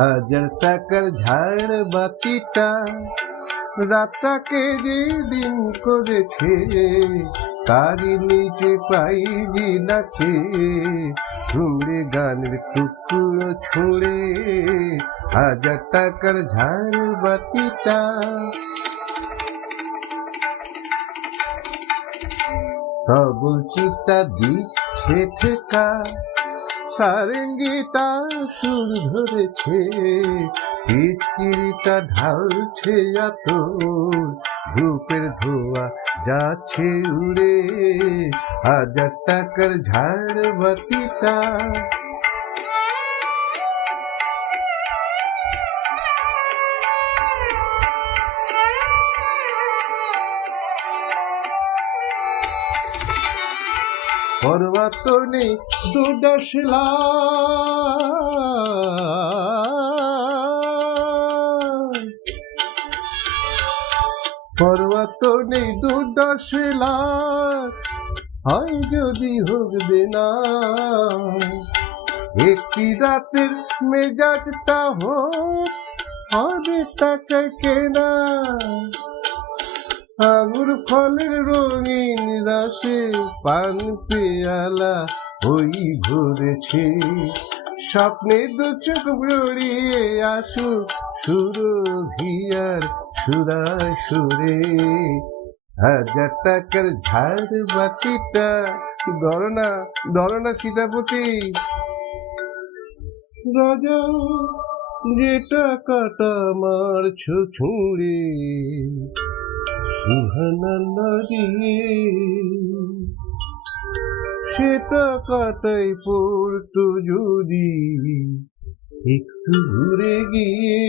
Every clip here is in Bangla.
হাজার টাকার ঝাড় বাতিটা রাতটাকে যেদিন করেছে, তারই নিচে পাইজি নাচে, ঘুমড়ে গানের টুকরো ছুঁড়ে। হাজার টাকার ঝাড় বাতিটা তবল চিতা দিচ্ছে ঠেকা, সারেঙ্গিটা সুর ধরেছে, পিচকিরিটা ঢালছে এত, ধূপের ধোয়া যাচ্ছে উড়ে। হাজার টাকার ঝাড় বাতিটা পর্বত নেই দুদশলা, পর্বত নেই দুদশলা, হয় যদি হবে না একটি রাতের মেজাজটা হোক হবে টাকা কেনা। আঙুর ফলের রঙিন রাশে পান পেয়ালা ওই ভরেছে, স্বপ্নে দু চোখ জড়িয়ে আসুক সুরভিয়ার সুরায় সুরে। হাজার টাকার ঝাড় বাতিটা ধরনা সীতাপতি রাজা, যে টাকাটা মারছো ছুঁড়ে সুহানা দিয়ে, সে টাকাটাই পড়তো যদি একটু ঘুরে গিয়ে,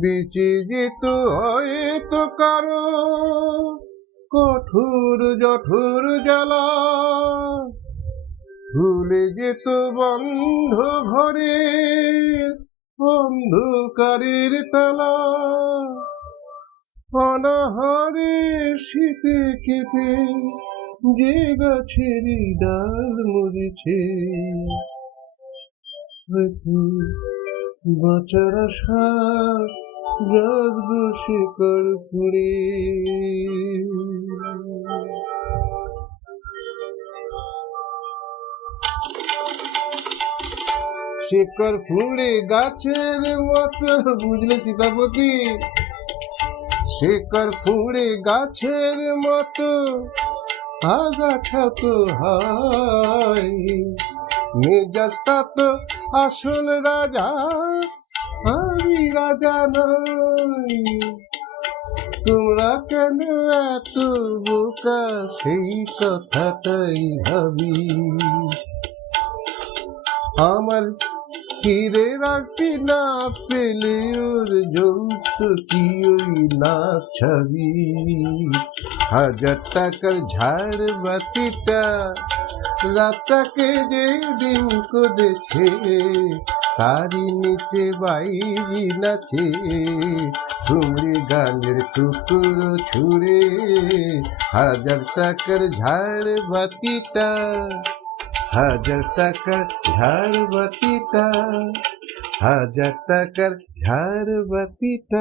বেঁচে যেত হয়তো কারো কঠোর জঠোর জ্বালা, ভুলে যেত বন্ধ ঘরে অন্ধকারের তালা। অনাহারে শীতে কেঁপে যে গাছের ডাল মরেছে, বাঁচার আশা জাগলো শিকড় ফুঁড়ে। শিকড় ফুঁড়ে গাছের মতো, বুঝলে সীতাপতি? শিকড় ফুঁড়ে গাছের মতো আগাছা তো হয়, মেজাজটা তো আসল রাজা, আমি রাজা নই। তোমরা কেন এত বোকা সেই কথাটাই ভাবি, আমার ফিরে রাখতে না পেলে ওর যৌথ কি ওই না ছবি। হাজার টাকার ঝাড় বাতিটা রাতটাকে যেদিন করেছে, তারই নিচে বাইজি নাচে, ঘুমড়ে গানের টুকরো ছুঁড়ে। হাজার টাকার ঝাড় বাতিটা, হাজার টাকার ঝাড় বাতিটা, হাজার টাকার ঝাড় বাতিটা।